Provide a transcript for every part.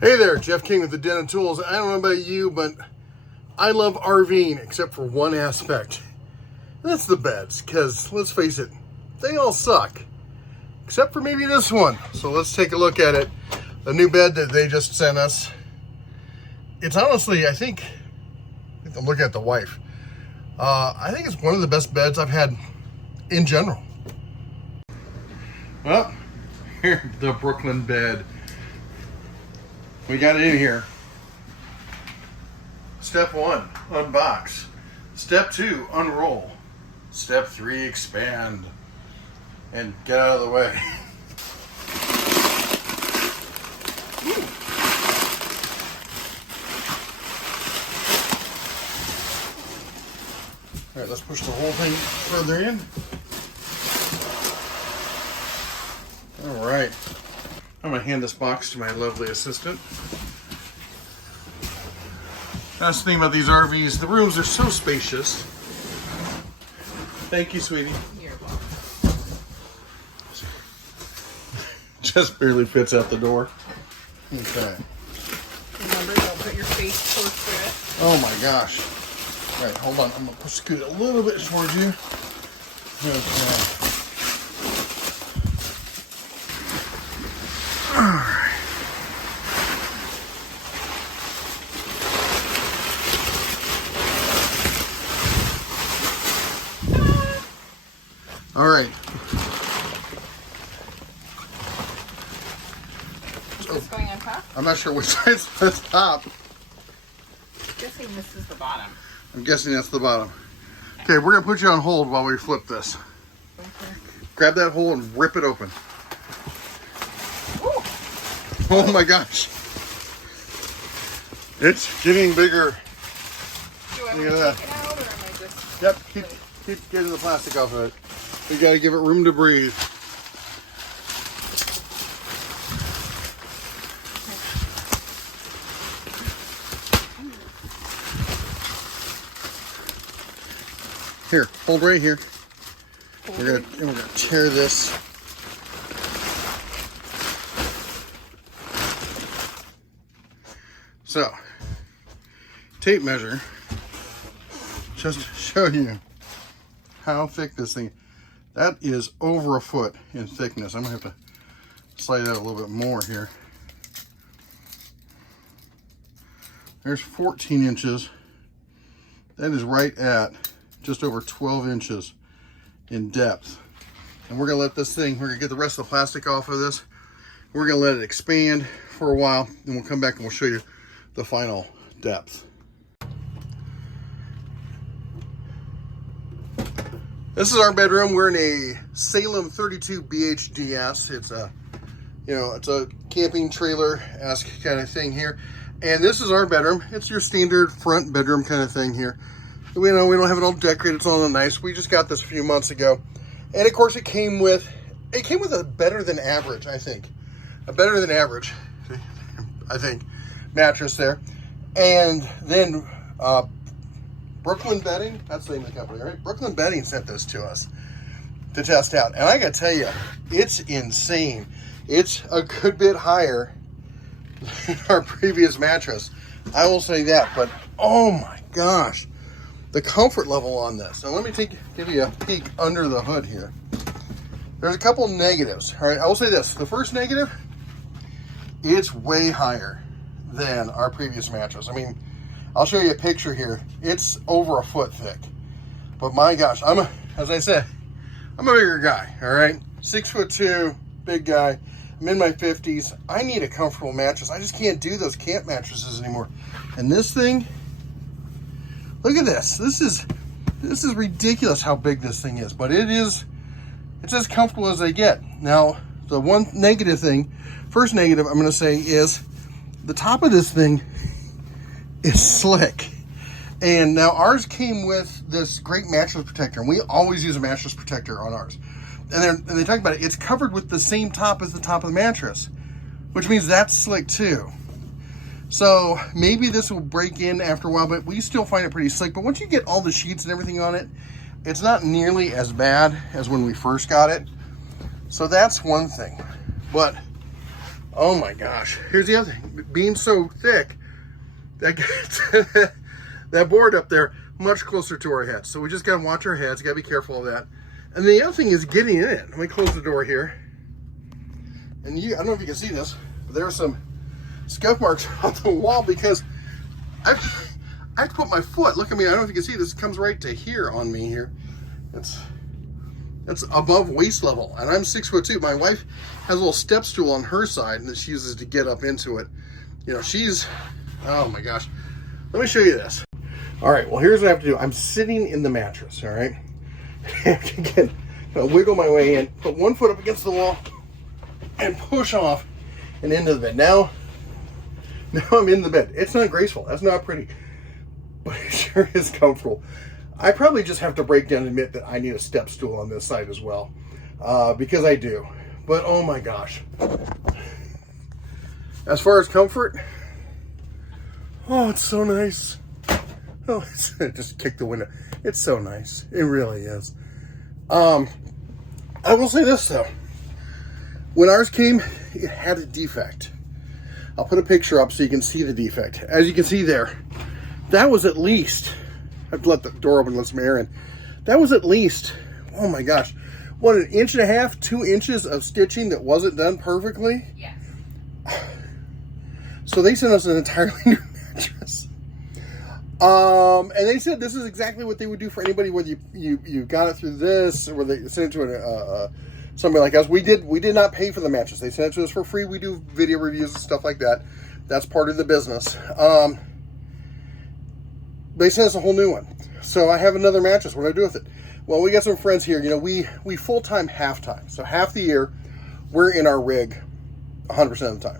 Hey there, Jeff King with the Den of Tools. I don't know about you, but I love RVing except for one aspect. And that's the beds, because let's face it, they all suck. Except for maybe this one. So let's take a look at it. The new bed that they just sent us. It's honestly, I think I'm looking at the wife. I think it's one of the best beds I've had in general. Well, here's the Brooklyn bed. We got it in here. Step 1, unbox. Step 2, unroll. Step 3, expand. And get out of the way. All right, let's push the whole thing further in. All right. I'm going to hand this box to my lovely assistant. That's the thing about these RVs. The rooms are so spacious. Thank you, sweetie. You're welcome. Just barely fits out the door. Okay. Remember, don't put your face close to it. Oh my gosh. All right, hold on. I'm going to scoot a little bit towards you. Okay. All right. Is this going on top? I'm not sure which side's the top. I'm guessing this is the bottom. I'm guessing that's the bottom. Okay, we're gonna put you on hold while we flip this. Okay. Grab that hole and rip it open. Ooh. Oh my gosh. It's getting bigger. Do I Look want at that. to take it out, or am I just... Yep, keep getting the plastic off of it. We gotta give it room to breathe. Here, hold right here. We're gonna tear this. So, tape measure, just to show you how thick this thing. That is over a foot in thickness. I'm gonna have to slide it out a little bit more here. There's 14 inches. That is right at just over 12 inches in depth. And we're gonna let this thing, we're gonna get the rest of the plastic off of this. We're gonna let it expand for a while, and we'll come back and we'll show you the final depth. This is our bedroom. We're in a Salem 32 BHDS. It's a, it's a camping trailer-esque kind of thing here. And this is our bedroom. It's your standard front bedroom kind of thing here. We don't have it all decorated. It's all nice. We just got this a few months ago. And of course it came with a better than average, I think. A better than average, I think, mattress there. And then Brooklyn Bedding, that's the name of the company, right? Brooklyn Bedding sent this to us to test out. And I gotta tell you, it's insane. It's a good bit higher than our previous mattress. I will say that, but oh my gosh, the comfort level on this. Now let me give you a peek under the hood here. There's a couple negatives. All right, I will say this. The first negative, it's way higher than our previous mattress. I mean, I'll show you a picture here. It's over a foot thick. But my gosh, as I said, I'm a bigger guy, all right? 6'2", big guy. I'm in my 50s. I need a comfortable mattress. I just can't do those camp mattresses anymore. And this thing, look at this. This is ridiculous how big this thing is, but it's as comfortable as they get. Now, the one negative thing, first negative I'm gonna say is the top of this thing is slick. And now ours came with this great mattress protector, and we always use a mattress protector on ours. And they talk about it, it's covered with the same top as the top of the mattress, which means that's slick too. So maybe this will break in after a while, but we still find it pretty slick. But once you get all the sheets and everything on it, it's not nearly as bad as when we first got it. So that's one thing. But Oh my gosh. Here's the other thing. Being so thick, that gets that board up there much closer to our heads. So we just gotta watch our heads, gotta be careful of that. And the other thing is getting in it. Let me close the door here. And I don't know if you can see this, but there are some scuff marks on the wall because I have to put my foot, look at me, I don't know if you can see this, it comes right to here on me here. That's above waist level, and I'm 6'2". My wife has a little step stool on her side that she uses to get up into it. You know, oh my gosh. Let me show you this. All right, well, here's what I have to do. I'm sitting in the mattress, all right? Again, wiggle my way in, put one foot up against the wall, and push off and into the bed. Now I'm in the bed. It's not graceful. That's not pretty, but it sure is comfortable. I probably just have to break down and admit that I need a step stool on this side as well, because I do. But oh my gosh. As far as comfort, oh, it's so nice. Oh, just kick the window. It's so nice. It really is. I will say this though. When ours came, it had a defect. I'll put a picture up so you can see the defect. As you can see there, that was at least, I have to let the door open and let some air in. That was at least, oh my gosh, what, 1.5 inches, 2 inches of stitching that wasn't done perfectly? Yes. So they sent us an entirely new mattress. And they said this is exactly what they would do for anybody, whether you got it through this or whether they sent it to somebody like us. We did not pay for the mattress. They sent it to us for free. We do video reviews and stuff like that. That's part of the business. They sent us a whole new one. So I have another mattress. What do I do with it? Well, we got some friends here. You know, we full-time, half-time. So half the year, we're in our rig 100% of the time.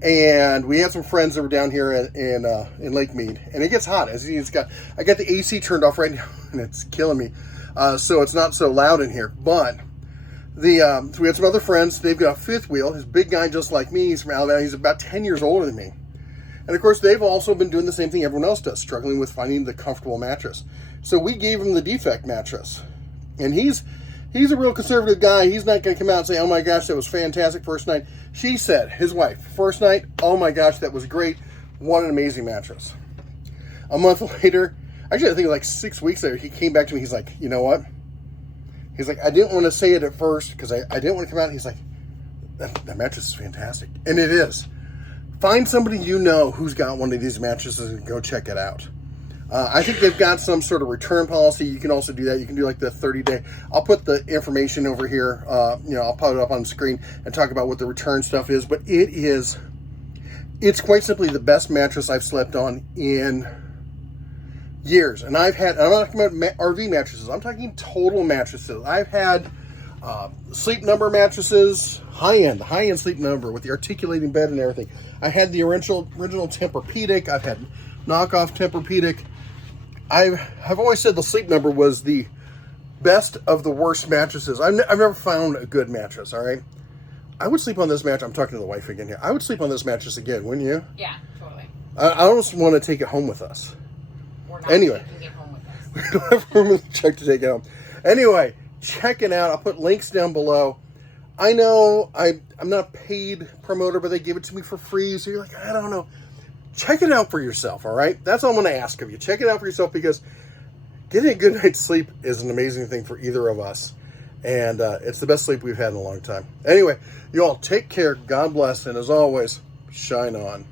And we had some friends that were down here in Lake Mead, and it gets hot. As you see, I got the AC turned off right now, and it's killing me. So it's not so loud in here. But so we had some other friends. They've got a fifth wheel. This big guy just like me. He's from Alabama. He's about 10 years older than me. And of course, they've also been doing the same thing everyone else does, struggling with finding the comfortable mattress. So we gave him the Defect mattress, and he's a real conservative guy. He's not going to come out and say, "Oh my gosh, that was fantastic first night." She said, his wife, first night, "Oh my gosh, that was great. What an amazing mattress." A month later, actually I think like 6 weeks later, he came back to me. He's like, "You know what?" He's like, "I didn't want to say it at first because I didn't want to come out." He's like, that mattress is fantastic. And it is. Find somebody you know who's got one of these mattresses and go check it out. I think they've got some sort of return policy. You can also do that. You can do like the 30-day. I'll put the information over here. I'll put it up on the screen and talk about what the return stuff is. But it's quite simply the best mattress I've slept on in years. And I'm not talking about RV mattresses. I'm talking total mattresses. I've had Sleep Number mattresses, high-end Sleep Number with the articulating bed and everything. I had the original Tempur-Pedic. I've had knockoff Tempur-Pedic. I've always said the Sleep Number was the best of the worst mattresses. I've never found a good mattress, all right? I would sleep on this mattress. I'm talking to the wife again here. I would sleep on this mattress again, wouldn't you? Yeah, totally. I almost want to take it home with us. We're not anyway, taking it home with us. We don't have room in the truck to take it home. Anyway, check it out. I'll put links down below. I know I'm not a paid promoter, but they give it to me for free. So you're like, I don't know. Check it out for yourself, all right? That's all I'm going to ask of you. Check it out for yourself, because getting a good night's sleep is an amazing thing for either of us. And it's the best sleep we've had in a long time. Anyway, you all take care. God bless. And as always, shine on.